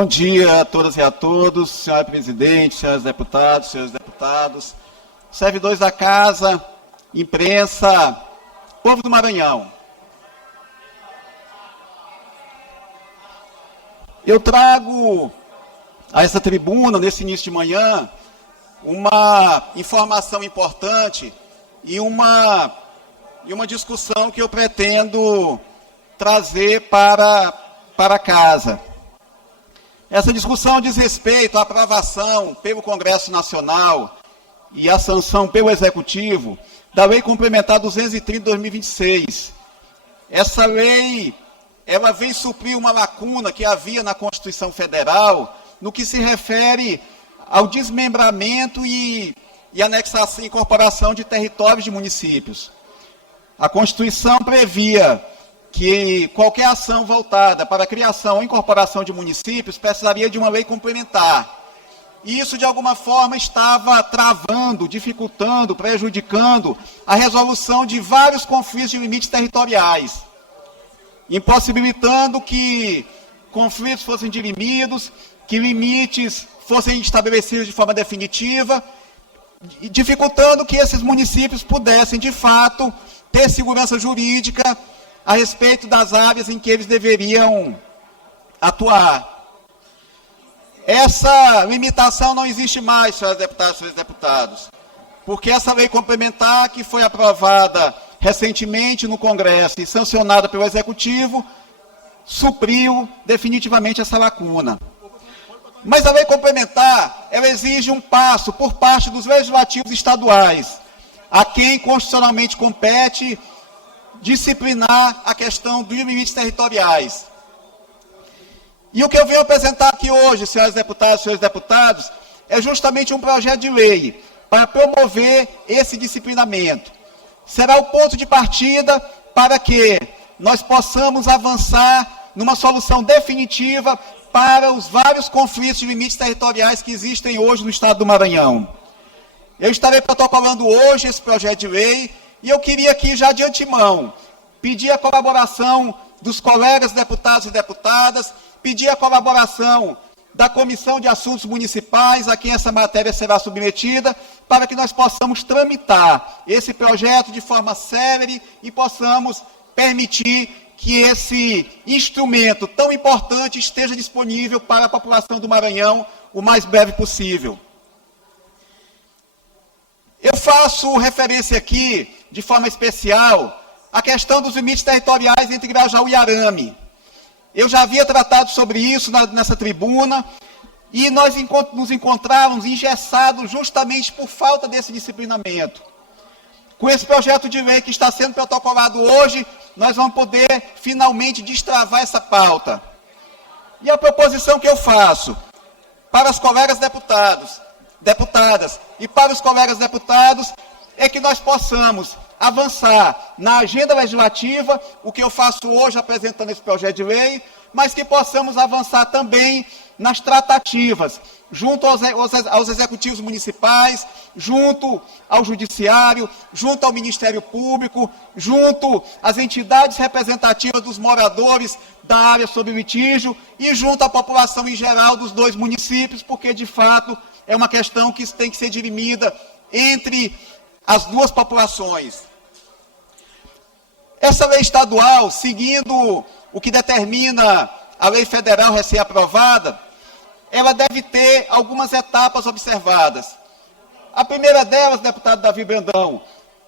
Bom dia a todas e a todos, senhora presidente, senhores deputados, servidores da casa, imprensa, povo do Maranhão. Eu trago a essa tribuna, nesse início de manhã, uma informação importante e uma discussão que eu pretendo trazer para casa. Essa discussão diz respeito à aprovação pelo Congresso Nacional e à sanção pelo Executivo da Lei Complementar 230 de 2026. Essa lei, ela vem suprir uma lacuna que havia na Constituição Federal no que se refere ao desmembramento e anexação e incorporação de territórios de municípios. A Constituição previa que qualquer ação voltada para a criação ou incorporação de municípios precisaria de uma lei complementar. E isso, de alguma forma, estava travando, dificultando, prejudicando a resolução de vários conflitos de limites territoriais, impossibilitando que conflitos fossem dirimidos, que limites fossem estabelecidos de forma definitiva, dificultando que esses municípios pudessem, de fato, ter segurança jurídica a respeito das áreas em que eles deveriam atuar. Essa limitação não existe mais, senhoras deputadas e senhores deputados, porque essa lei complementar que foi aprovada recentemente no Congresso e sancionada pelo Executivo, supriu definitivamente essa lacuna. Mas a lei complementar, ela exige um passo por parte dos legislativos estaduais, a quem constitucionalmente compete disciplinar a questão dos limites territoriais. E o que eu venho apresentar aqui hoje, senhoras deputadas e senhores deputados, é justamente um projeto de lei para promover esse disciplinamento. Será o ponto de partida para que nós possamos avançar numa solução definitiva para os vários conflitos de limites territoriais que existem hoje no estado do Maranhão. Eu estarei protocolando hoje esse projeto de lei e eu queria aqui, já de antemão, pedir a colaboração dos colegas deputados e deputadas, pedir a colaboração da Comissão de Assuntos Municipais, a quem essa matéria será submetida, para que nós possamos tramitar esse projeto de forma célere e possamos permitir que esse instrumento tão importante esteja disponível para a população do Maranhão o mais breve possível. Eu faço referência aqui, de forma especial, à questão dos limites territoriais entre Grajaú e Arame. Eu já havia tratado sobre isso nessa tribuna e nós nos encontrávamos engessados justamente por falta desse disciplinamento. Com esse projeto de lei que está sendo protocolado hoje, nós vamos poder finalmente destravar essa pauta. E a proposição que eu faço para os colegas deputadas e para os colegas deputados é que nós possamos avançar na agenda legislativa, o que eu faço hoje apresentando esse projeto de lei, mas que possamos avançar também nas tratativas, junto aos executivos municipais, junto ao judiciário, junto ao Ministério Público, junto às entidades representativas dos moradores da área sob litígio e junto à população em geral dos dois municípios, porque, de fato, é uma questão que tem que ser dirimida entre as duas populações. Essa lei estadual, seguindo o que determina a lei federal recém-aprovada, ela deve ter algumas etapas observadas. A primeira delas, deputado Davi Brandão,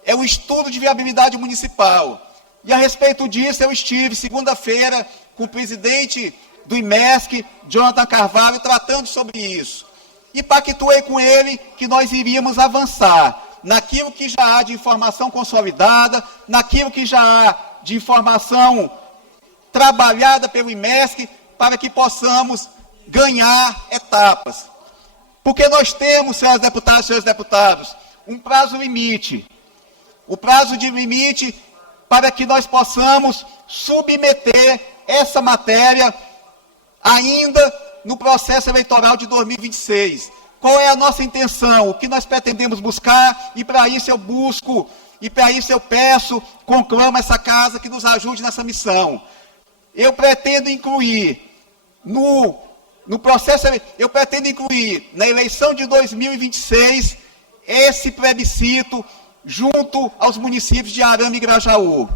é o estudo de viabilidade municipal. E a respeito disso, eu estive segunda-feira com o presidente do IMESC, Jonathan Carvalho, tratando sobre isso. E pactuei com ele que nós iríamos avançar naquilo que já há de informação consolidada, naquilo que já há de informação trabalhada pelo IMESC, para que possamos ganhar etapas. Porque nós temos, senhoras deputadas e senhores deputados, um prazo limite. O prazo de limite para que nós possamos submeter essa matéria ainda no processo eleitoral de 2026. Qual é a nossa intenção? O que nós pretendemos buscar? E para isso eu busco, e para isso eu peço, conclamo essa casa que nos ajude nessa missão. Eu pretendo incluir no no processo, eu pretendo incluir na eleição de 2026 esse plebiscito junto aos municípios de Arame e Grajaú.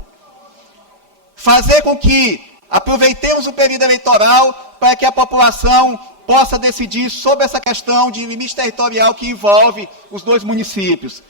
Fazer com que aproveitemos o período eleitoral para que a população possa decidir sobre essa questão de limite territorial que envolve os dois municípios.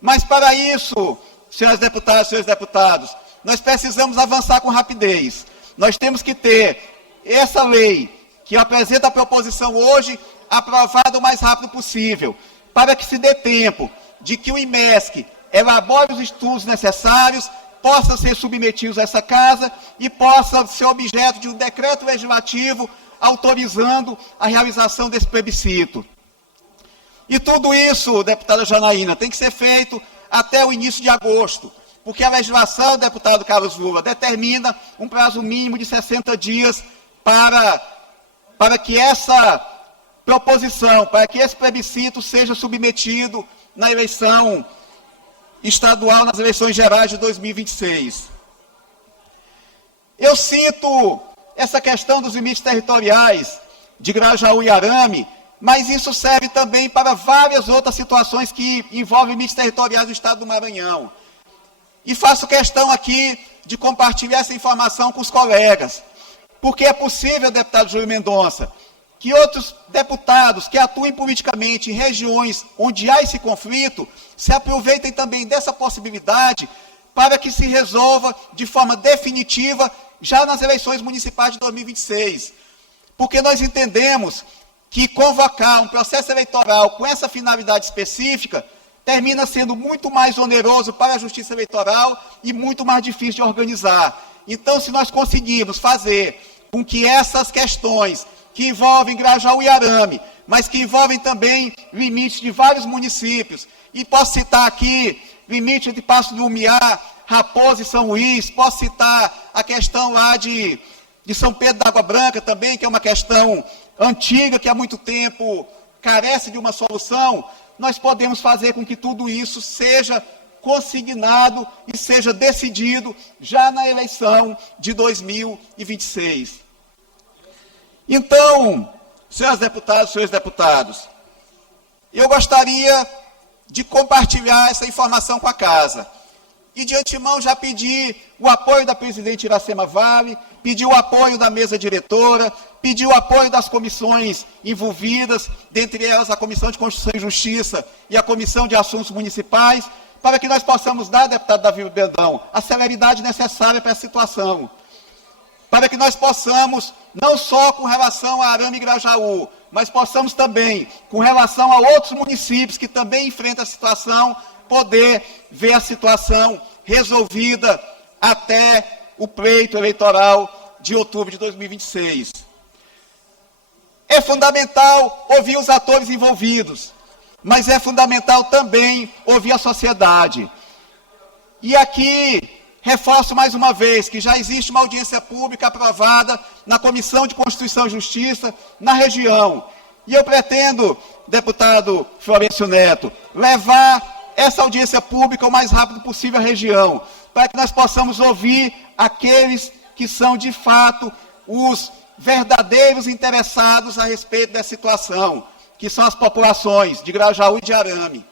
Mas para isso, senhoras deputadas e senhores deputados, nós precisamos avançar com rapidez. Nós temos que ter essa lei que apresenta a proposição hoje aprovada o mais rápido possível, para que se dê tempo de que o IMESC elabore os estudos necessários, possam ser submetidos a essa casa e possa ser objeto de um decreto legislativo autorizando a realização desse plebiscito. E tudo isso, deputada Janaína, tem que ser feito até o início de agosto, porque a legislação, deputado Carlos Lula, determina um prazo mínimo de 60 dias para que essa proposição, para que esse plebiscito seja submetido na eleição estadual, nas eleições gerais de 2026. Eu cito essa questão dos limites territoriais de Grajaú e Arame, mas isso serve também para várias outras situações que envolvem limites territoriais do estado do Maranhão. E faço questão aqui de compartilhar essa informação com os colegas, porque é possível, deputado Júlio Mendonça, que outros deputados que atuem politicamente em regiões onde há esse conflito se aproveitem também dessa possibilidade para que se resolva de forma definitiva já nas eleições municipais de 2026. Porque nós entendemos que convocar um processo eleitoral com essa finalidade específica termina sendo muito mais oneroso para a Justiça Eleitoral e muito mais difícil de organizar. Então, se nós conseguirmos fazer com que essas questões que envolvem Grajaú e Arame, mas que envolvem também limites de vários municípios, e posso citar aqui limite entre Passo do Lumiar, Raposa e São Luís, posso citar a questão lá de São Pedro da Água Branca também, que é uma questão antiga, que há muito tempo carece de uma solução. Nós podemos fazer com que tudo isso seja consignado e seja decidido já na eleição de 2026. Então, senhoras deputadas e senhores deputados, eu gostaria de compartilhar essa informação com a casa. E de antemão já pedi o apoio da presidente Iracema Vale, pedi o apoio da mesa diretora, pedi o apoio das comissões envolvidas, dentre elas a Comissão de Constituição e Justiça e a Comissão de Assuntos Municipais, para que nós possamos dar, deputado Davi Brandão, a celeridade necessária para a situação. Para que nós possamos, não só com relação a Arame e Grajaú, mas possamos também, com relação a outros municípios que também enfrentam a situação, poder ver a situação resolvida até o pleito eleitoral de outubro de 2026. É fundamental ouvir os atores envolvidos, mas é fundamental também ouvir a sociedade. E aqui reforço mais uma vez que já existe uma audiência pública aprovada na Comissão de Constituição e Justiça na região. E eu pretendo, deputado Florencio Neto, levar essa audiência pública o mais rápido possível à região, para que nós possamos ouvir aqueles que são, de fato, os verdadeiros interessados a respeito dessa situação, que são as populações de Grajaú e de Arame.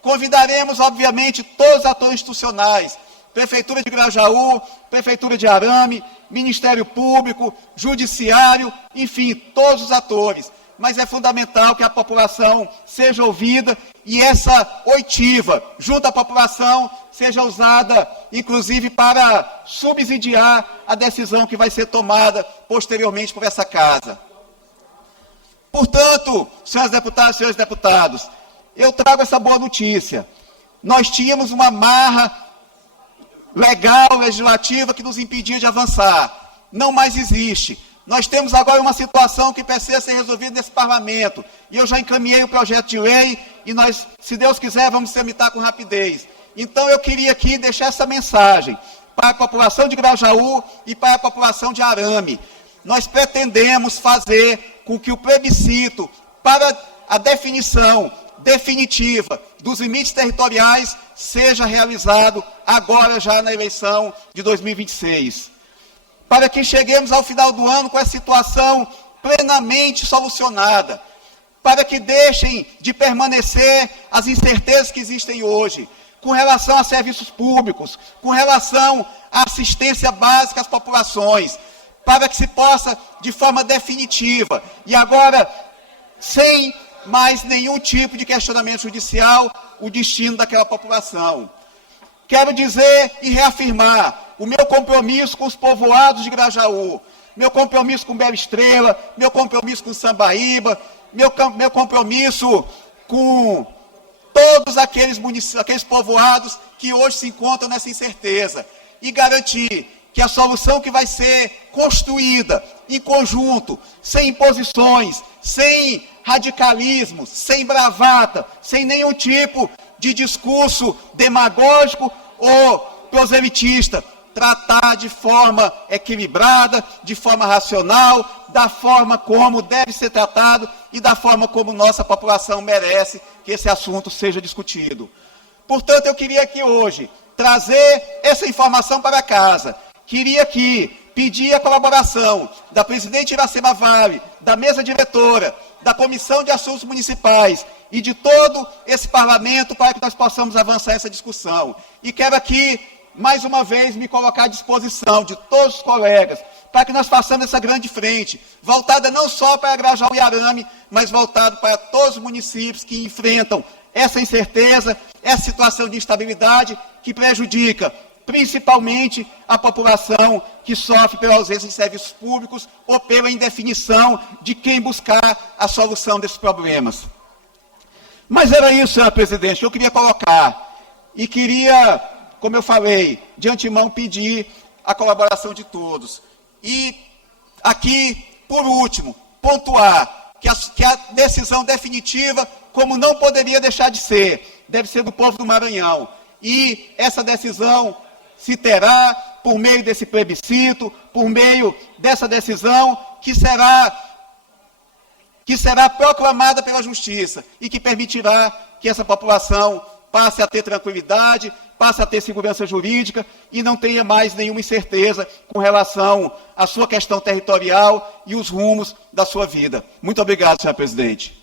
Convidaremos, obviamente, todos os atores institucionais, Prefeitura de Grajaú, Prefeitura de Arame, Ministério Público, Judiciário, enfim, todos os atores. Mas é fundamental que a população seja ouvida e essa oitiva, junto à população, seja usada, inclusive, para subsidiar a decisão que vai ser tomada posteriormente por essa casa. Portanto, senhoras deputadas e senhores deputados, eu trago essa boa notícia. Nós tínhamos uma marra legal, legislativa, que nos impedia de avançar. Não mais existe. Nós temos agora uma situação que precisa ser resolvida nesse parlamento. E eu já encaminhei o projeto de lei e nós, se Deus quiser, vamos tramitar com rapidez. Então eu queria aqui deixar essa mensagem para a população de Grajaú e para a população de Arame. Nós pretendemos fazer com que o plebiscito para a definição definitiva dos limites territoriais seja realizado agora já na eleição de 2026. Para que cheguemos ao final do ano com a situação plenamente solucionada, para que deixem de permanecer as incertezas que existem hoje, com relação a serviços públicos, com relação à assistência básica às populações, para que se possa, de forma definitiva, e agora, sem mais nenhum tipo de questionamento judicial, o destino daquela população. Quero dizer e reafirmar o meu compromisso com os povoados de Grajaú, meu compromisso com Bela Estrela, meu compromisso com Sambaíba, meu compromisso com todos aqueles povoados que hoje se encontram nessa incerteza, e garantir que a solução que vai ser construída em conjunto, sem imposições, sem radicalismo, sem bravata, sem nenhum tipo de discurso demagógico ou proselitista, tratar de forma equilibrada, de forma racional, da forma como deve ser tratado e da forma como nossa população merece que esse assunto seja discutido. Portanto, eu queria aqui hoje trazer essa informação para casa. Queria aqui pedir a colaboração da presidente Iracema Vale, da mesa diretora, da Comissão de Assuntos Municipais e de todo esse parlamento para que nós possamos avançar essa discussão. E quero aqui, mais uma vez, me colocar à disposição de todos os colegas para que nós façamos essa grande frente, voltada não só para Grajaú e Arame, mas voltada para todos os municípios que enfrentam essa incerteza, essa situação de instabilidade que prejudica principalmente a população que sofre pela ausência de serviços públicos ou pela indefinição de quem buscar a solução desses problemas. Mas era isso, senhora presidente, que eu queria colocar. E queria, como eu falei, de antemão pedir a colaboração de todos. E aqui, por último, pontuar que a decisão definitiva, como não poderia deixar de ser, deve ser do povo do Maranhão. E essa decisão se terá por meio desse plebiscito, por meio dessa decisão que será proclamada pela Justiça e que permitirá que essa população passe a ter tranquilidade, passe a ter segurança jurídica e não tenha mais nenhuma incerteza com relação à sua questão territorial e os rumos da sua vida. Muito obrigado, senhor presidente.